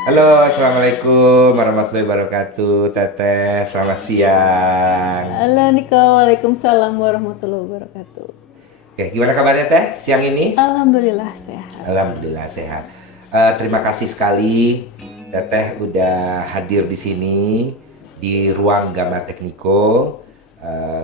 Halo, assalamualaikum warahmatullahi wabarakatuh, Teteh. Selamat siang. Halo Niko, Waalaikumsalam warahmatullahi wabarakatuh. Oke, gimana kabarnya Teh siang ini? Alhamdulillah sehat. Alhamdulillah sehat. Terima kasih sekali, Teteh udah hadir di sini di ruang Gama Tekniko.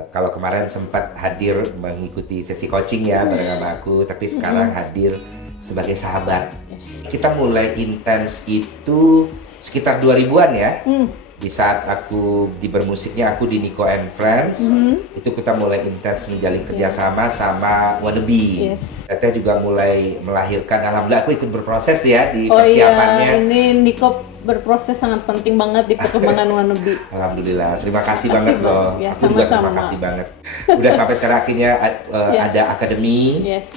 Kalau kemarin sempat hadir mengikuti sesi coaching ya bareng sama aku, tapi sekarang hadir sebagai sahabat. Yes. Kita mulai intens itu sekitar 2000-an ya. Hmm. Di saat aku di bermusiknya aku di Nico and Friends, itu kita mulai intens menjalin kerjasama sama Wannabe. Yes. Teteh juga mulai melahirkan, alhamdulillah aku ikut berproses ya di Oh iya, persiapannya. ini Niko berproses sangat penting banget di perkembangan Wannabe. Alhamdulillah, terima kasih Makasih banget loh. Ya, Aku juga terima sama-sama. kasih banget. Udah sampai sekarang akhirnya Ya. ada akademi, Yes.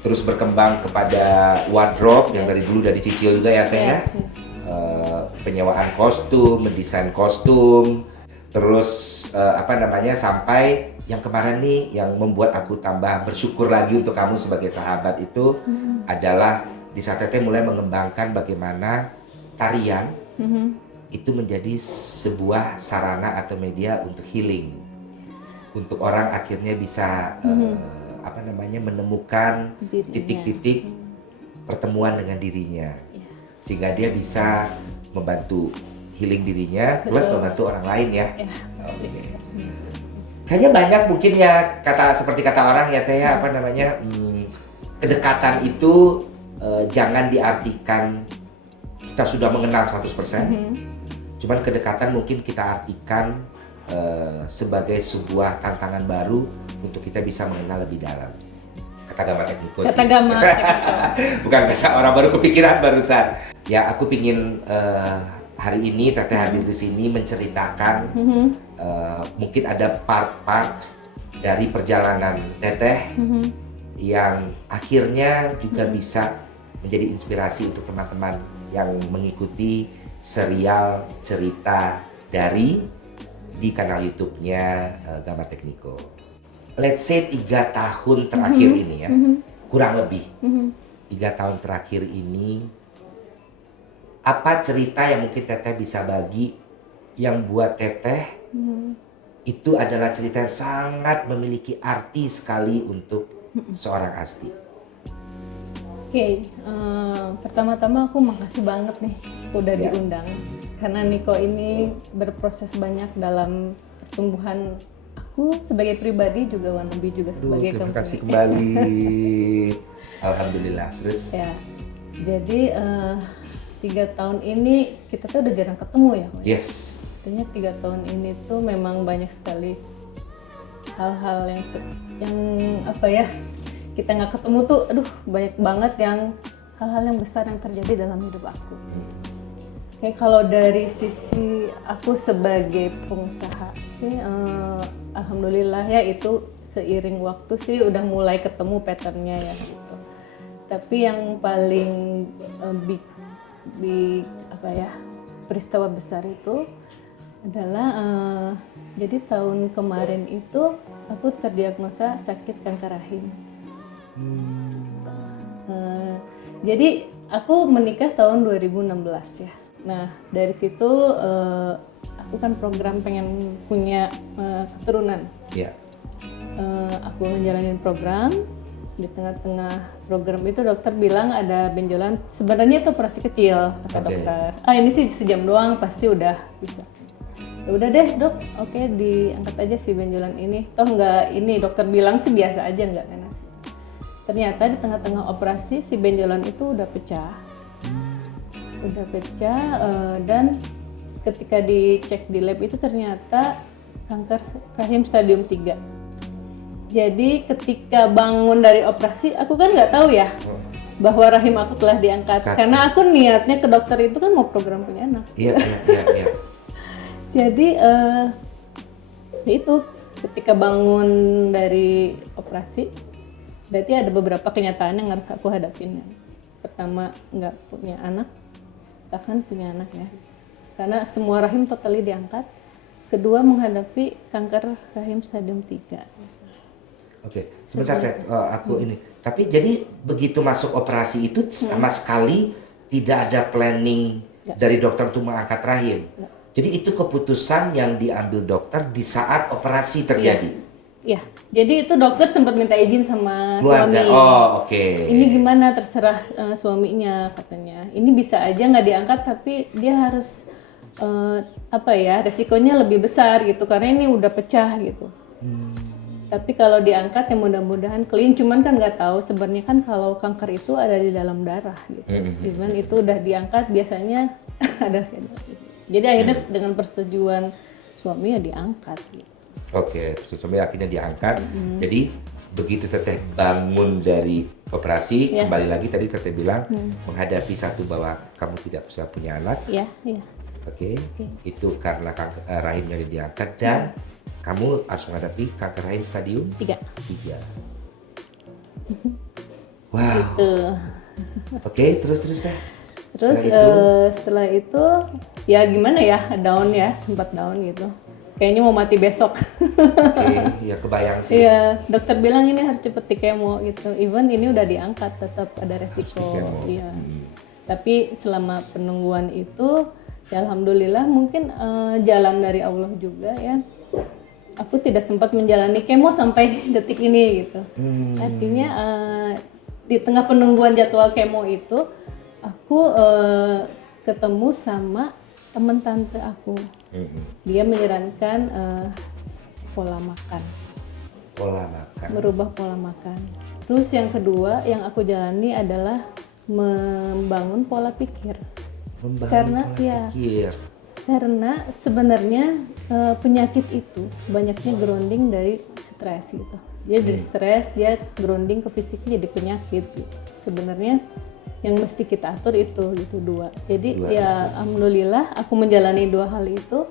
terus berkembang kepada wardrobe yang Yes. dari dulu udah dicicil juga ya Teh ya. Ya. Penyewaan kostum, mendesain kostum, terus sampai yang kemarin nih yang membuat aku tambah bersyukur lagi untuk kamu sebagai sahabat itu adalah di saat Teteh mulai mengembangkan bagaimana tarian itu menjadi sebuah sarana atau media untuk healing, untuk orang akhirnya bisa menemukan Dirinya. titik-titik pertemuan dengan dirinya, sehingga dia bisa membantu healing dirinya plus Betul. membantu orang lain ya. Ya. Oke. Kayaknya banyak mungkin ya seperti kata orang ya Teh ya, kedekatan itu jangan diartikan kita sudah mengenal 100%. Cuman kedekatan mungkin kita artikan sebagai sebuah tantangan baru untuk kita bisa mengenal lebih dalam. Kata Gama Tekniko sih. Kata Gama Tekniko. Bukan kata orang baru kepikiran barusan. Ya aku pingin hari ini Teteh hadir di sini menceritakan mungkin ada part-part dari perjalanan Teteh yang akhirnya juga bisa menjadi inspirasi untuk teman-teman yang mengikuti serial cerita dari di kanal YouTube-nya Gama Tekniko. Let's say 3 tahun terakhir ini ya, kurang lebih 3 tahun terakhir ini, apa cerita yang mungkin Teteh bisa bagi yang buat Teteh itu adalah cerita yang sangat memiliki arti sekali untuk seorang Asti? Oke, pertama-tama aku makasih banget nih udah Ya. diundang. Karena Niko ini berproses banyak dalam pertumbuhan aku sebagai pribadi, juga Wannabe juga sebagai Terima company. kasih kembali. Alhamdulillah. Terus Ya, jadi 3 tahun ini kita tuh udah jarang ketemu ya. Ko? yes. Artinya 3 tahun ini tuh memang banyak sekali hal-hal yang apa ya, kita nggak ketemu tuh, aduh banyak banget yang hal-hal yang besar yang terjadi dalam hidup aku. Oke, kalau dari sisi aku sebagai pengusaha sih, alhamdulillah ya itu seiring waktu sih udah mulai ketemu patternnya ya gitu. Tapi yang paling big peristiwa besar itu adalah jadi tahun kemarin itu aku terdiagnosa sakit kanker rahim. Jadi aku menikah tahun 2016 ya. Nah dari situ aku kan program pengen punya keturunan. Ya. Aku menjalani program. Di tengah-tengah program itu dokter bilang ada benjolan. Sebenarnya itu operasi kecil kata dokter. Ini sih sejam doang pasti udah bisa. Ya udah deh dok, oke diangkat aja si benjolan ini. Toh nggak ini dokter bilang sih biasa aja nggak enak. Ternyata di tengah-tengah operasi si benjolan itu udah pecah. Dan ketika dicek di lab itu ternyata kanker rahim stadium 3. Jadi ketika bangun dari operasi aku kan nggak tahu ya bahwa rahim aku telah diangkat. Karena aku niatnya ke dokter itu kan mau program punya anak. Iya. Jadi itu ketika bangun dari operasi berarti ada beberapa kenyataan yang harus aku hadapin. Pertama, nggak punya anak, bahkan punya anak ya, karena semua rahim totally diangkat. Kedua, menghadapi kanker rahim stadium 3. Oke, sebentar Teh, aku ini. Tapi jadi begitu masuk operasi itu sama sekali tidak ada planning dari dokter untuk mengangkat rahim. Jadi itu keputusan yang diambil dokter di saat operasi terjadi. Iya. Jadi itu dokter sempat minta izin sama Keluarga. suami. Oh, oke. Ini gimana, terserah suaminya katanya. Ini bisa aja nggak diangkat tapi dia harus resikonya lebih besar gitu karena ini udah pecah gitu. Tapi kalau diangkat ya mudah-mudahan clean. Cuman kan nggak tahu sebenarnya kan kalau kanker itu ada di dalam darah gitu. Even itu udah diangkat biasanya ada. Jadi akhirnya dengan persetujuan suami ya diangkat. Gitu. Oke, suami akhirnya diangkat. Jadi begitu Teteh bangun dari operasi, kembali lagi tadi Teteh bilang menghadapi satu bahwa kamu tidak bisa punya anak. Iya. Oke. Itu karena rahimnya diangkat dan kamu harus menghadapi kanker rahim stadium 3. Wow. Gitu. Oke, terus Teh. Terus setelah itu ya gimana ya, down ya, sempat down gitu. Kayaknya mau mati besok. Oke, ya kebayang sih. Iya, dokter bilang ini harus cepet di kemo gitu. Even ini udah diangkat tetap ada resiko. Iya. Tapi selama penungguan itu ya alhamdulillah mungkin jalan dari Allah juga ya. Aku tidak sempat menjalani kemo sampai detik ini gitu. Artinya di tengah penungguan jadwal kemo itu aku ketemu sama teman tante aku. Dia menyarankan pola makan. Merubah pola makan. Terus yang kedua yang aku jalani adalah membangun pola pikir. Karena sebenarnya penyakit itu banyaknya grounding dari stres gitu. Dia dari stres, dia grounding ke fisiknya jadi penyakit gitu. Sebenarnya yang mesti kita atur itu gitu dua. Jadi ya alhamdulillah aku menjalani dua hal itu.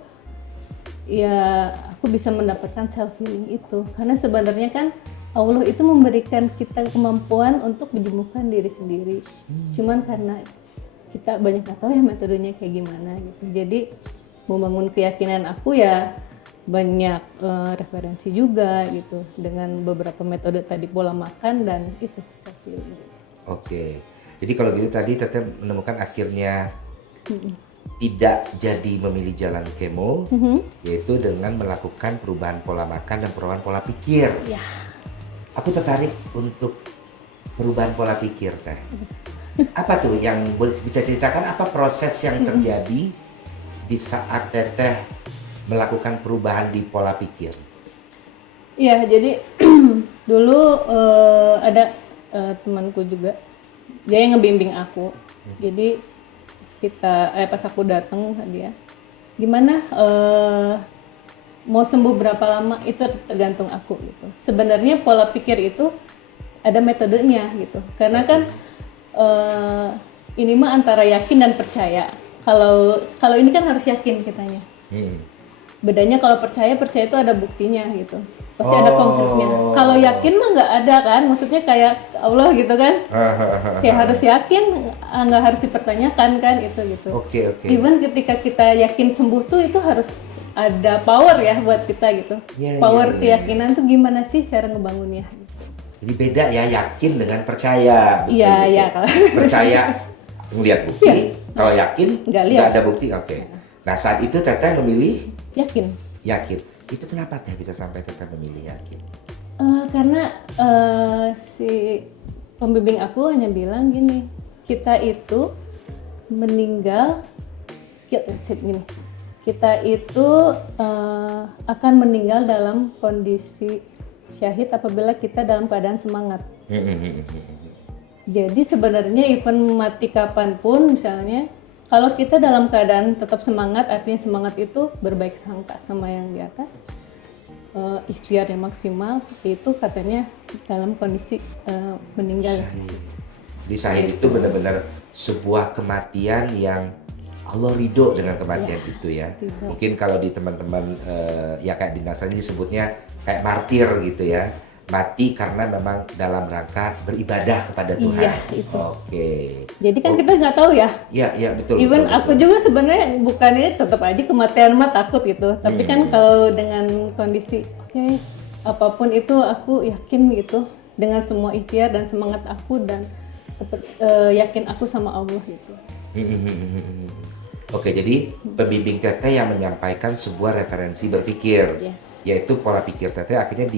Ya aku bisa mendapatkan self healing itu. Karena sebenarnya kan Allah itu memberikan kita kemampuan untuk menyembuhkan diri sendiri. Cuman karena kita banyak nggak tahu ya metodenya kayak gimana gitu. Jadi membangun keyakinan aku ya banyak referensi juga gitu dengan beberapa metode tadi pola makan dan itu self healing. Oke. Jadi kalau gitu tadi Teteh menemukan akhirnya tidak jadi memilih jalan kemo, yaitu dengan melakukan perubahan pola makan dan perubahan pola pikir. Ya. Aku tertarik untuk perubahan pola pikir, Teh. Apa tuh yang bisa ceritakan apa proses yang terjadi di saat Teteh melakukan perubahan di pola pikir? Iya, jadi dulu ada temanku juga, dia yang ngebimbing aku. Jadi pas aku datang dia, gimana mau sembuh berapa lama itu tergantung aku gitu. Sebenarnya pola pikir itu ada metodenya gitu, karena kan ini mah antara yakin dan percaya. Kalau ini kan harus yakin kitanya. Bedanya kalau percaya itu ada buktinya gitu. Pasti ada konkretnya. Kalau yakin mah nggak ada kan, maksudnya kayak Allah gitu kan. Kayak harus yakin, nggak harus dipertanyakan kan itu gitu. Oke. Even ketika kita yakin sembuh tuh itu harus ada power ya buat kita gitu. Power keyakinan tuh gimana sih cara ngebangunnya? Jadi beda ya yakin dengan percaya. Iya. Percaya ngelihat bukti, kalau yakin nggak ada bukti. Oke. Nah saat itu Teteh memilih yakin. Itu kenapa Teh bisa sampai Teteh memilih yakin? Karena si pembimbing aku hanya bilang gini, kita itu meninggal, kita itu akan meninggal dalam kondisi syahid apabila kita dalam keadaan semangat. Jadi sebenarnya even mati kapanpun misalnya, kalau kita dalam keadaan tetap semangat, artinya semangat itu berbaik sangka sama yang di atas, ikhtiar yang maksimal, itu katanya dalam kondisi meninggal. Di syahid itu benar-benar sebuah kematian yang Allah ridho dengan kematian itu ya. Mungkin kalau di teman-teman ya kayak di Nasrani disebutnya kayak martir gitu ya. Mati karena memang dalam rangka beribadah kepada Tuhan. Iya, itu. Oke. Jadi kan kita nggak tahu ya. Iya betul. Even aku juga sebenarnya bukan ini tetap aja kematian mah takut gitu. Tapi kan kalau dengan kondisi apapun itu aku yakin gitu dengan semua ikhtiar dan semangat aku dan yakin aku sama Allah gitu. Oke, jadi pembimbing teteh yang menyampaikan sebuah referensi berpikir, Yes. yaitu pola pikir teteh akhirnya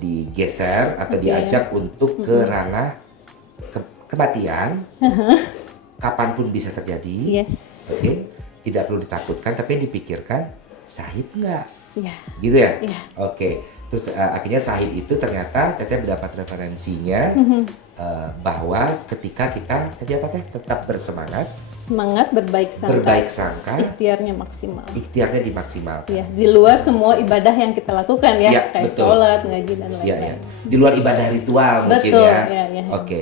digeser atau Oke. diajak untuk ke ranah kematian, kapanpun bisa terjadi. Yes. Oke, tidak perlu ditakutkan, tapi yang dipikirkan syahid nggak, Ya. gitu ya? Iya. Oke, terus akhirnya syahid itu ternyata teteh mendapat referensinya bahwa ketika kita tadi apa teh tetap bersemangat, Semangat berbaik sangka. berbaik sangka, Ikhtiarnya maksimal. ikhtiarnya dimaksimalkan. Ya, di luar semua ibadah yang kita lakukan ya, Ya, kayak betul. sholat, ngaji dan Ya, lain-lain. ya. Di luar ibadah ritual mungkin Betul, ya. ya. Oke.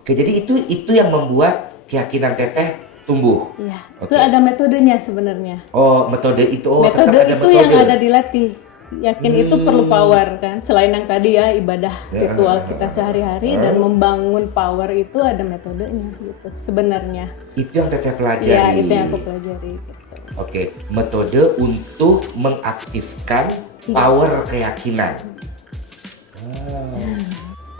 Oke, jadi itu yang membuat keyakinan teteh tumbuh. Iya, Oke. itu ada metodenya sebenarnya. Oh, metode itu. Metode tetap ada itu yang ada dilatih. Yakin itu perlu power kan. Selain yang tadi ya ibadah ritual kita sehari-hari dan membangun power itu ada metodenya gitu sebenarnya. Itu yang teteh pelajari. Iya, itu yang aku pelajari gitu. Oke, metode untuk mengaktifkan power keyakinan.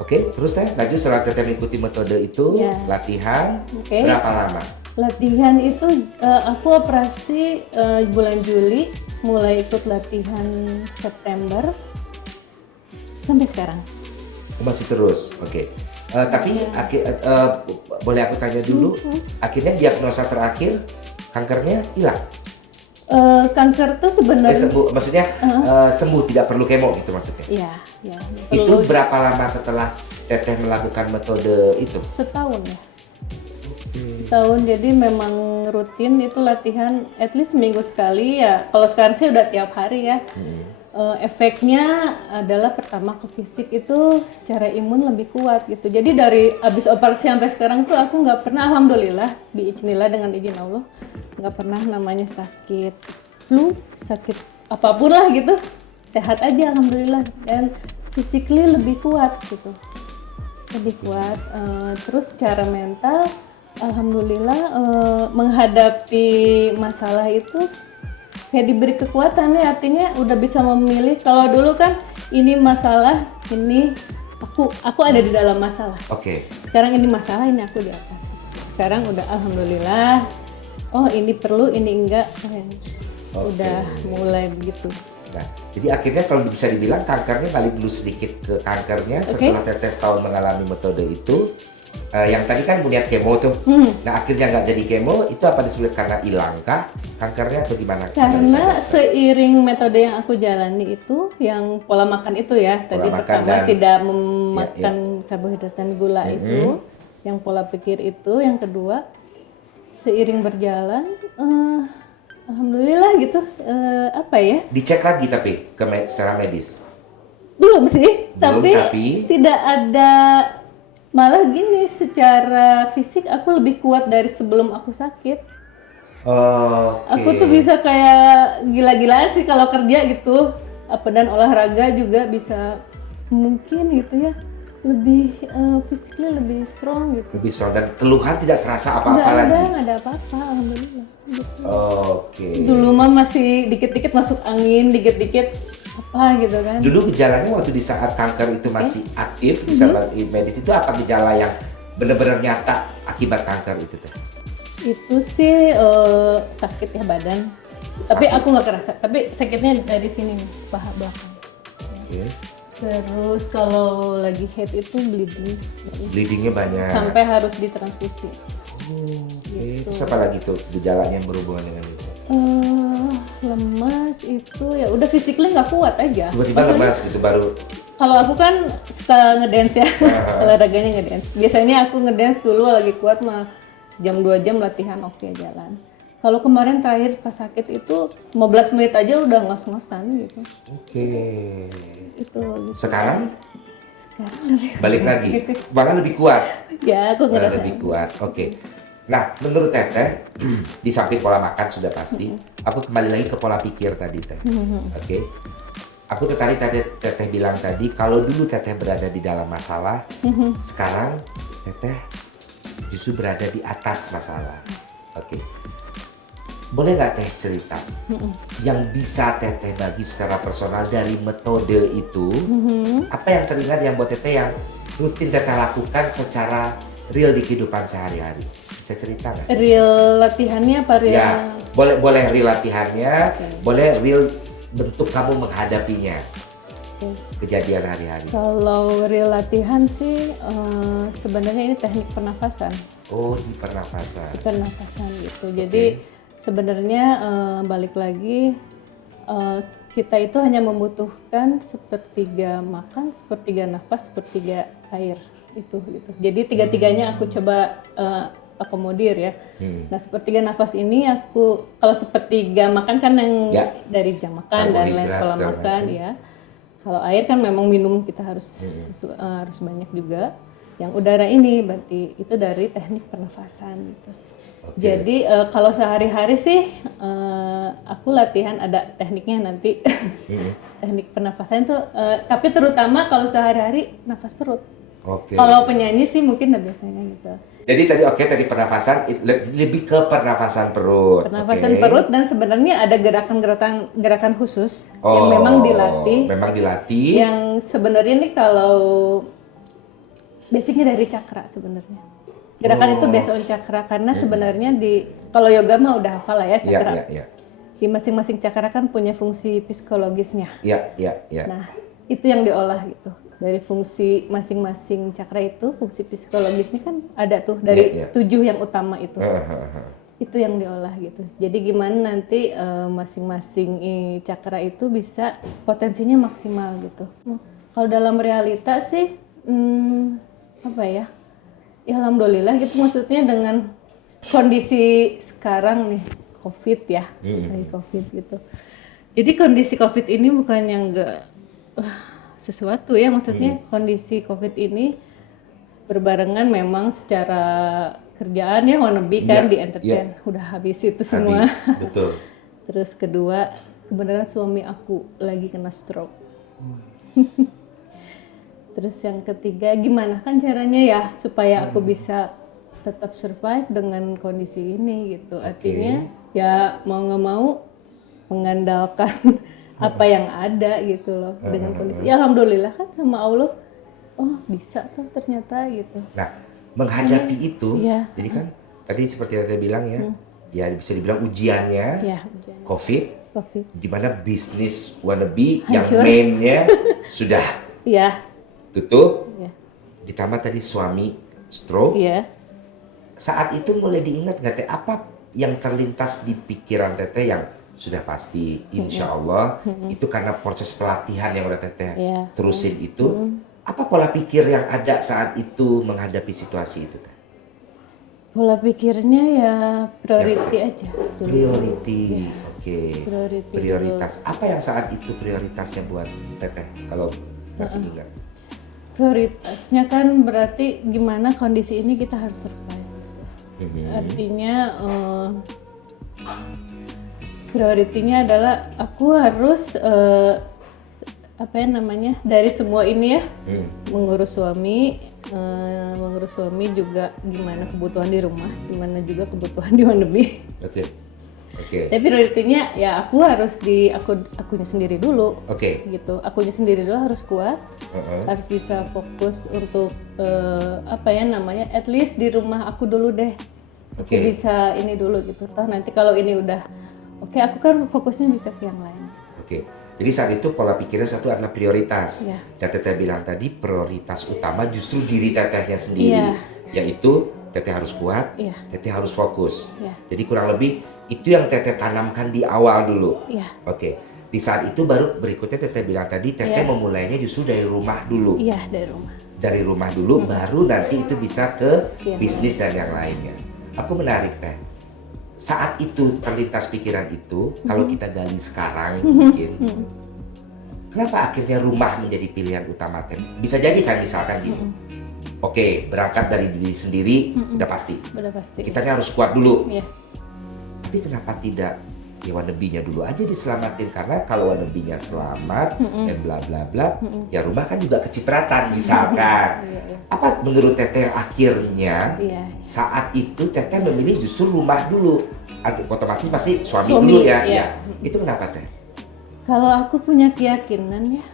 Oke, terus teh lanjut setelah teteh mengikuti metode itu, Ya. latihan Oke. berapa lama? Latihan itu aku operasi bulan Juli, mulai ikut latihan September sampai sekarang. Masih terus, oke. Tapi boleh aku tanya dulu, akhirnya diagnosa terakhir kankernya hilang? Kanker tuh sebenarnya Sembuh, maksudnya sembuh tidak perlu kemo gitu maksudnya? iya, ya. Itu Perlu berapa lama setelah teteh melakukan metode itu? setahun ya. Setahun, jadi memang rutin itu latihan at least seminggu sekali ya. Kalau sekarang sih udah tiap hari ya. Efeknya adalah pertama ke fisik itu secara imun lebih kuat gitu. Jadi dari abis operasi sampai sekarang tuh aku nggak pernah, alhamdulillah, biiznillah dengan izin Allah, nggak pernah namanya sakit flu, sakit apapun lah gitu. Sehat aja alhamdulillah, dan physically lebih kuat gitu. Lebih kuat. Terus secara mental alhamdulillah menghadapi masalah itu kayak diberi kekuatan ya, artinya udah bisa memilih. Kalau dulu kan ini masalah, ini aku ada di dalam masalah. Oke. Sekarang ini masalah, ini aku di atas. Sekarang udah alhamdulillah, oh ini perlu, ini enggak. Udah mulai begitu. Nah, jadi akhirnya kalau bisa dibilang kankernya balik dulu sedikit ke kankernya setelah teteh setahun mengalami metode itu. Yang tadi kan niat kemo tuh. Nah, akhirnya nggak jadi kemo, itu apa disebut karena hilangkah kankernya atau gimana? Karena seiring metode yang aku jalani itu, yang pola makan itu ya, tadi Pola makan pertama dan- tidak memakan karbohidrat dan gula itu, yang pola pikir itu, yang kedua seiring berjalan, alhamdulillah gitu, apa ya? Dicek lagi tapi secara medis. Belum sih, Belum, tapi tidak ada. Malah gini, secara fisik aku lebih kuat dari sebelum aku sakit. Aku tuh bisa kayak gila-gilaan sih kalau kerja gitu. Dan olahraga juga bisa mungkin gitu ya. Lebih physically lebih strong gitu. lebih strong dan keluhan tidak terasa apa-apa lagi. Nggak ada apa-apa, alhamdulillah. Gitu. Oke. Dulu mah masih dikit-dikit masuk angin, dikit-dikit apa gitu kan. Dulu gejalanya waktu di saat kanker itu masih aktif, di saat medis itu apa gejala yang benar-benar nyata akibat kanker itu teh? Itu sih sakit ya badan. Tapi aku nggak kerasa. Tapi sakitnya dari sini nih, paha belakang. Oke. Terus kalau lagi head itu bleeding. Bleedingnya banyak. Sampai harus ditransfusi. Oke. Terus apa lagi tuh gejalanya yang berhubungan dengan itu? Lemas itu ya udah physically nggak kuat aja. Tiba-tiba lemas gitu baru. Kalau aku kan suka ngedance ya, olahraganya ngedance. Biasanya aku ngedance dulu lagi kuat mah sejam 2 jam latihan oke jalan. Kalau kemarin terakhir pas sakit itu 15 menit aja udah ngos-ngosan gitu. Oke. Itu gitu. Sekarang lebih balik lagi, bahkan lebih kuat. ya aku Bahkan ngerasa. lebih kuat. Oke. Nah, menurut teteh, di samping pola makan sudah pasti, aku kembali lagi ke pola pikir tadi teh. Oke. Aku tertarik teteh bilang tadi, kalau dulu teteh berada di dalam masalah, sekarang teteh justru berada di atas masalah. Oke. Boleh nggak teh cerita yang bisa teteh bagi secara personal dari metode itu? Apa yang teringat yang buat teteh yang rutin teteh lakukan secara real di kehidupan sehari-hari? Bisa Bisa cerita nggak? Real latihannya apa real? Ya, boleh real latihannya, Oke. boleh real bentuk kamu menghadapinya, Oke. kejadian hari-hari. Kalau real latihan sih sebenarnya ini teknik pernafasan. Oh, di pernafasan. Pernafasan gitu. Jadi sebenarnya balik lagi kita itu hanya membutuhkan sepertiga makan, sepertiga nafas, sepertiga air itu gitu. Jadi tiga-tiganya aku coba akomodir ya. Nah sepertiga nafas ini aku kalau sepertiga makan kan yang Ya. dari jam makan dan lain Karbohidrat, pola segala makan macam. ya. Kalau air kan memang minum kita harus harus banyak juga. Yang udara ini berarti itu dari teknik pernafasan gitu. Jadi kalau sehari-hari sih aku latihan ada tekniknya nanti. Teknik pernafasan itu tapi terutama kalau sehari-hari nafas perut. Oke. Kalau penyanyi sih mungkin udah biasanya gitu. Jadi tadi pernafasan lebih ke pernafasan perut. Pernafasan Oke. perut dan sebenarnya ada gerakan khusus yang Oh, memang dilatih. Memang dilatih. Yang sebenarnya nih kalau basicnya dari cakra sebenarnya. Gerakan itu based on cakra karena sebenarnya di kalau yoga mah udah hafal lah ya cakra. Iya. Di masing-masing cakra kan punya fungsi psikologisnya. Iya. Nah, itu yang diolah gitu. Dari fungsi masing-masing cakra itu, fungsi psikologisnya kan ada tuh dari 7 yang utama itu. Itu yang diolah gitu. Jadi gimana nanti masing-masing cakra itu bisa potensinya maksimal gitu. Kalau dalam realita sih apa ya? Ya alhamdulillah gitu, maksudnya dengan kondisi sekarang nih COVID ya, lagi COVID gitu. Jadi kondisi COVID ini bukan yang enggak sesuatu ya, maksudnya kondisi COVID ini berbarengan memang secara kerjaan ya wannabe kan di entertain udah habis itu semua. Habis, betul. Terus kedua kebenaran suami aku lagi kena stroke. Terus yang ketiga gimana kan caranya ya supaya aku bisa tetap survive dengan kondisi ini gitu. Artinya ya mau nggak mau mengandalkan apa yang ada gitu loh dengan kondisi. Ya alhamdulillah kan sama Allah. Oh bisa tuh ternyata gitu. Nah, menghadapi itu, Iya. jadi kan tadi seperti yang saya bilang ya, ya bisa dibilang ujiannya Ya ujian COVID, COVID. di mana bisnis wannabe yang Hancur. mainnya sudah Iya. tutup, Iya. ditambah tadi suami stroke. Iya. Saat itu mulai diingat nggak Teh, apa yang terlintas di pikiran Teteh yang sudah pasti insya Allah itu karena proses pelatihan yang udah Teteh Iya. terusin itu, apa pola pikir yang ada saat itu menghadapi situasi itu Teh? Pola pikirnya ya priority aja dulu. Priority, oke. Priority Prioritas. Apa yang saat itu prioritasnya buat Teteh kalau masih ingat? Prioritasnya kan berarti gimana kondisi ini kita harus survive. Artinya prioritinya adalah aku harus apa ya namanya dari semua ini ya mengurus suami juga gimana kebutuhan di rumah, gimana juga kebutuhan di wannabe. Oke. Tapi prioritinya ya aku harus di akunya sendiri dulu. Oke. Gitu, akunya sendiri dulu harus kuat, harus bisa fokus untuk apa ya namanya, at least di rumah aku dulu deh. Aku bisa ini dulu gitu. Toh nanti kalau ini udah oke, aku kan fokusnya bisa ke yang lain. Oke. Jadi saat itu pola pikirnya satu adalah prioritas. Iya. Dan Teteh bilang tadi prioritas utama justru diri Tetehnya sendiri. Iya. Yaitu Teteh harus kuat, Iya. Teteh harus fokus. Iya. Jadi kurang lebih itu yang Teteh tanamkan di awal dulu. Iya. Oke. Di saat itu baru berikutnya Teteh bilang tadi Teteh memulainya justru dari rumah dulu. Iya, dari rumah. Dari rumah dulu baru nanti itu bisa ke Iya. bisnis dan yang lainnya. Aku menarik Teh. Saat itu terlintas pikiran itu, kalau kita gali sekarang mungkin, kenapa akhirnya rumah menjadi pilihan utama Teh? Bisa jadi kan misalkan gini, oke berangkat dari diri sendiri udah pasti, Udah pasti. kitanya harus kuat dulu. Iya. Tapi kenapa tidak ya wannabe-nya dulu aja diselamatin, karena kalau wannabe-nya selamat dan bla bla bla, ya rumah kan juga kecipratan misalkan. Apa menurut Teteh akhirnya Iya. saat itu Teteh memilih justru rumah dulu, otomatis pasti suami Suami, dulu ya, iya. ya. Itu kenapa Teh? Kalau aku punya keyakinan ya,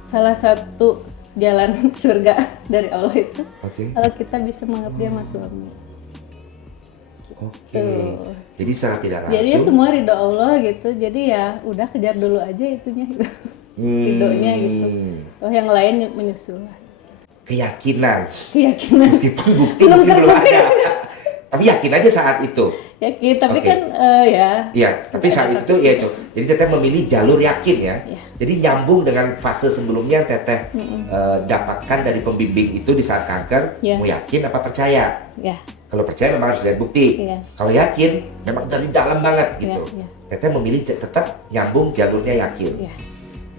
salah satu jalan surga dari Allah itu Oke. kalau kita bisa mengabdi sama suami. Oke. Tuh. Jadi secara tidak Jadi ya langsung. semua ridho Allah gitu. Jadi ya udah kejar dulu aja itunya gitu. Ridhonya gitu. Toh yang lain menyusul lah. Keyakinan. Keyakinan. Meskipun bukti Belum mungkin belum terbukti. ada. Tapi yakin aja saat itu. Yakin, tapi Oke. kan ya. Iya, tapi saat itu ya itu. Jadi Teteh memilih jalur yakin ya. Iya. Jadi nyambung dengan fase sebelumnya yang Teteh dapatkan dari pembimbing itu di saat kanker. Iya. Mau yakin apa percaya? Ya, Kalau percaya memang harus dari bukti. Iya. Kalau yakin memang dari dalam banget gitu. Iya, iya. Teteh memilih tetap nyambung jalurnya yakin. ya,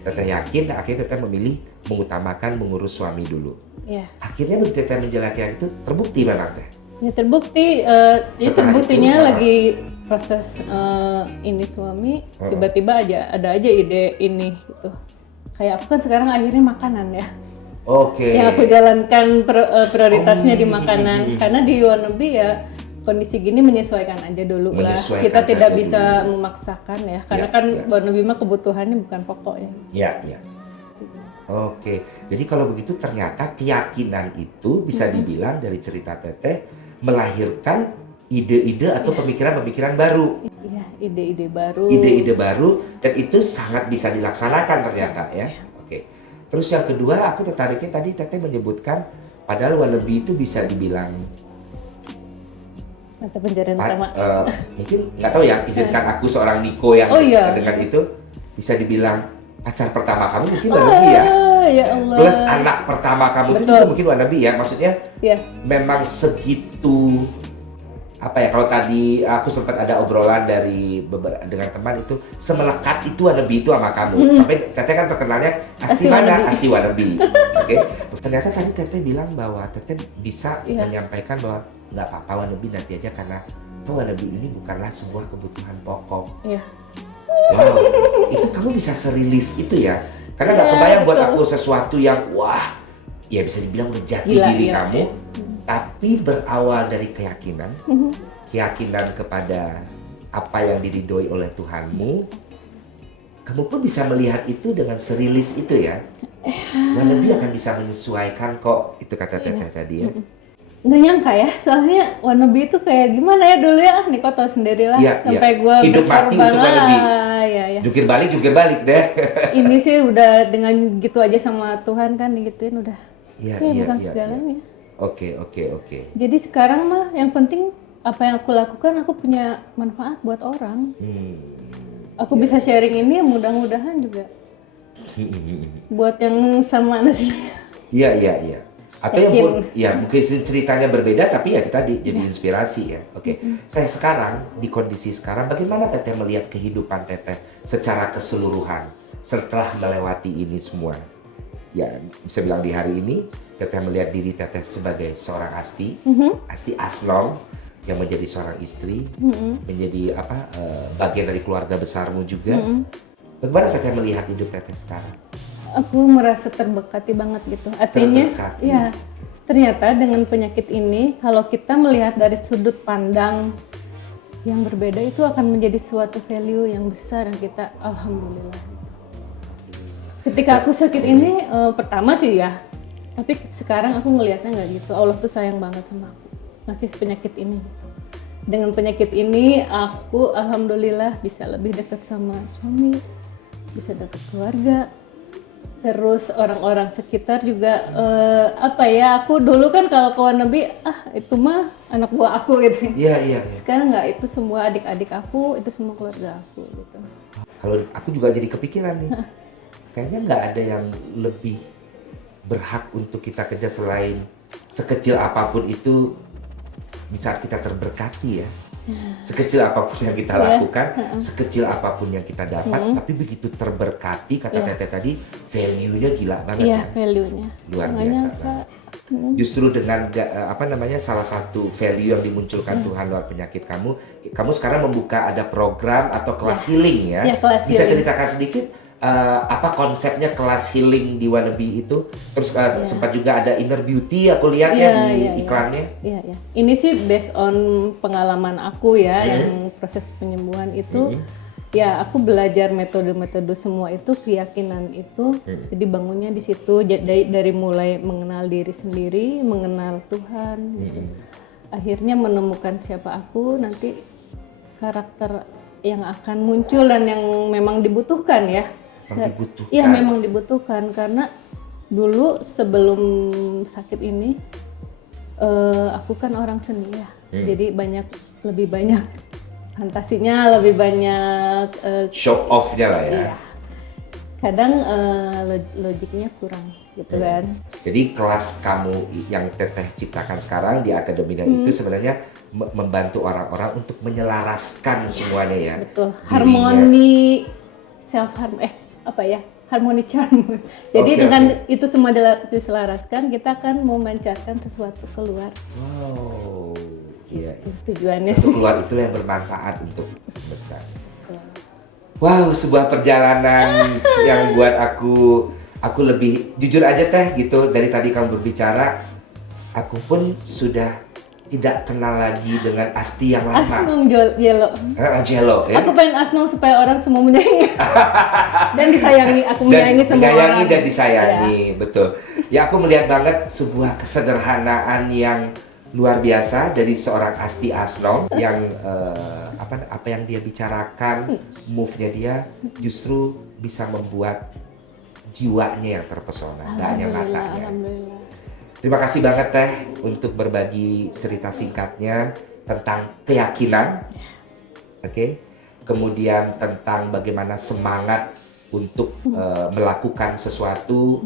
Teteh yakin, akhirnya Teteh memilih mengutamakan mengurus suami dulu. ya. Akhirnya begitu Teteh menjalankan itu terbukti memang Teh. Ya terbukti, ya Setelah terbuktinya itu, lagi proses ini suami tiba-tiba ada aja ide ini gitu. Kayak aku kan sekarang akhirnya makanan ya. Oke. Yang aku jalankan prioritasnya di makanan karena di wannabe ya kondisi gini menyesuaikan aja dulu lah. Menyesuaikan Kita tidak saja bisa memaksakan ya karena Ya, kan ya. wannabe mah kebutuhannya bukan pokok ya. Iya, iya. Oke. Jadi kalau begitu ternyata keyakinan itu bisa dibilang dari cerita Teteh melahirkan ide-ide atau pemikiran-pemikiran baru. Iya, ide-ide baru. Ide-ide baru dan itu sangat bisa dilaksanakan ternyata ya. Oke. Terus yang kedua aku tertariknya tadi Teteh menyebutkan padahal wannabe itu bisa dibilang Mata pencarian utama. mungkin nggak tahu ya, izinkan aku seorang Niko yang Oh, iya. dengan itu bisa dibilang pacar pertama kamu mungkin wannabe ya. Ya Allah. Plus anak pertama kamu itu Betul. juga mungkin wannabe ya. Maksudnya Ya. memang segitu apa ya, kalau tadi aku sempat ada obrolan dengan teman itu semelekat itu wannabe itu sama kamu. Sampai Teteh kan terkenalnya Asti Asti mana? wannabe. Asti wannabe. Oke. Ternyata tadi Teteh bilang bahwa Teteh bisa Iya. menyampaikan bahwa nggak apa-apa wannabe nanti aja karena tuh wannabe ini bukanlah sebuah kebutuhan pokok. Iya. Wow, itu kamu bisa serilis itu ya? Karena nggak Iya, kebayang buat betul. aku sesuatu yang wah, ya bisa dibilang udah jati Gila, diri gila, kamu, ya. tapi berawal dari keyakinan, keyakinan kepada apa yang diridhoi oleh Tuhanmu, kamu pun bisa melihat itu dengan serilis itu ya. Wannabe akan bisa menyesuaikan kok, itu kata Teteh tadi ya. Nggak nyangka ya, soalnya wannabe itu kayak gimana ya dulu ya, Niko tahu sendiri lah. Iya, sampai iya. gue Hidup mati berkorban untuk wannabe. ya, ya. Jungkir balik deh. Ini sih udah dengan gitu aja sama Tuhan kan digituin udah. Iya, Ya, iya, bukan iya. segalanya. Oke. Jadi sekarang mah yang penting apa yang aku lakukan aku punya manfaat buat orang. Aku bisa sharing ini ya mudah-mudahan juga buat yang sama nasi. Iya. Atau yang Yakin. mungkin ceritanya berbeda tapi ya kita jadi inspirasi ya. Oke. Teh sekarang di kondisi sekarang bagaimana Teteh melihat kehidupan Teteh secara keseluruhan setelah melewati ini semua? Ya bisa bilang di hari ini Teteh melihat diri Teteh sebagai seorang Asti, Asti Aslong yang menjadi seorang istri, menjadi bagian dari keluarga besarmu juga. Bagaimana Teteh melihat hidup Teteh sekarang? Aku merasa terberkati banget gitu. Artinya, Terberkati. ya ternyata dengan penyakit ini, kalau kita melihat dari sudut pandang yang berbeda itu akan menjadi suatu value yang besar yang kita alhamdulillah. Ketika aku sakit ini, pertama sih ya, tapi sekarang aku ngelihatnya nggak gitu. Allah tuh sayang banget sama aku, ngasih penyakit ini. Dengan penyakit ini, aku alhamdulillah bisa lebih dekat sama suami, bisa dekat keluarga. Terus orang-orang sekitar juga aku dulu kan kalau ke wannabe itu mah anak buah aku gitu. Iya. Sekarang nggak, itu semua adik-adik aku, itu semua keluarga aku gitu. Kalau aku juga jadi kepikiran nih, kayaknya nggak ada yang lebih berhak untuk kita kejar selain sekecil apapun itu di saat kita terberkati ya. Sekecil apapun yang kita lakukan, sekecil apapun yang kita dapat, tapi begitu terberkati kata Teteh tadi, value-nya gila banget Iya, ya. value-nya. Luar Makanya, biasa. Justru dengan salah satu value yang dimunculkan Tuhan lewat penyakit kamu sekarang membuka ada program atau kelas healing ya. Ya, kelas Bisa healing. ceritakan sedikit apa konsepnya kelas healing di wannabe itu? Terus sempat juga ada inner beauty aku lihat ya di iklannya. Iya. Ini sih based on pengalaman aku ya, yang proses penyembuhan itu. Ya, aku belajar metode-metode semua itu, keyakinan itu. Jadi bangunnya di situ dari mulai mengenal diri sendiri, mengenal Tuhan. Gitu. akhirnya menemukan siapa aku, nanti karakter yang akan muncul dan yang memang dibutuhkan ya. Dibutuhkan. Iya memang dibutuhkan karena dulu sebelum sakit ini aku kan orang seni ya, jadi lebih banyak fantasinya, lebih banyak show off-nya lah ya. iya. Kadang logiknya kurang gitu kan. Jadi kelas kamu yang Teteh ciptakan sekarang di Akademina itu sebenarnya membantu orang-orang untuk menyelaraskan semuanya ya. Betul. Dirinya. Harmoni harmoni charm. Jadi dengan itu semua diselaraskan, kita akan memancarkan sesuatu keluar. Wow. Iya. Tujuannya Satu sih. keluar itu yang bermanfaat untuk semesta. Wow, sebuah perjalanan yang buat aku lebih jujur aja Teh gitu. Dari tadi kamu berbicara, aku pun sudah tidak kenal lagi dengan Asti yang lama. Asnong Jelo. Jelo ya. Aku pengen Asnong supaya orang semua menyayangi dan disayangi. Aku menyayangi semua orang. Dan disayangi, betul. Ya aku melihat banget sebuah kesederhanaan yang luar biasa dari seorang Asti Asnong yang apa yang dia bicarakan, move-nya dia justru bisa membuat jiwanya yang terpesona, gak hanya matanya. Alhamdulillah. Terima kasih banget Teh untuk berbagi cerita singkatnya tentang keyakinan, oke? Kemudian tentang bagaimana semangat untuk melakukan sesuatu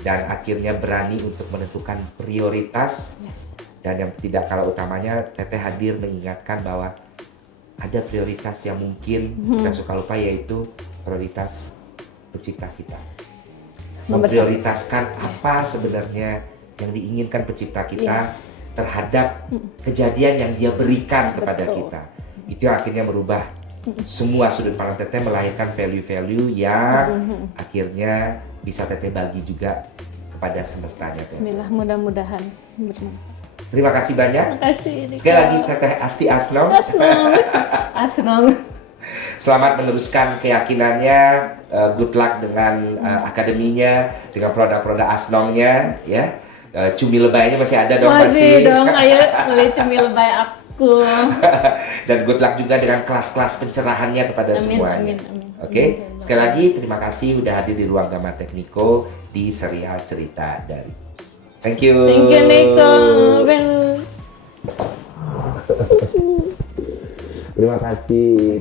dan akhirnya berani untuk menentukan prioritas. Yes. Dan yang tidak kalah utamanya, Teteh hadir mengingatkan bahwa ada prioritas yang mungkin kita suka lupa, yaitu prioritas pencipta kita. Memprioritaskan apa sebenarnya yang diinginkan pencipta kita terhadap kejadian yang dia berikan kepada kita. Itu yang akhirnya merubah semua sudut pandang Teteh, melahirkan value-value yang akhirnya bisa Teteh bagi juga kepada semestanya. Bismillah, mudah-mudahan. Terima kasih banyak. Terima kasih. Sekali lagi Teteh Asti Asnong. Asnong. Selamat meneruskan keyakinannya. Good luck dengan akademinya, dengan produk-produk Asnongnya, ya. Cumi lebaynya masih ada dong pasti. Masih dong, ayo beli cumi lebay aku. Dan good luck juga dengan kelas-kelas pencerahannya kepada semuanya. Oke, sekali lagi terima kasih udah hadir di Ruang Gamma Tekniko di serial Cerita Dari. Thank you. Thank you Nico. Terima kasih.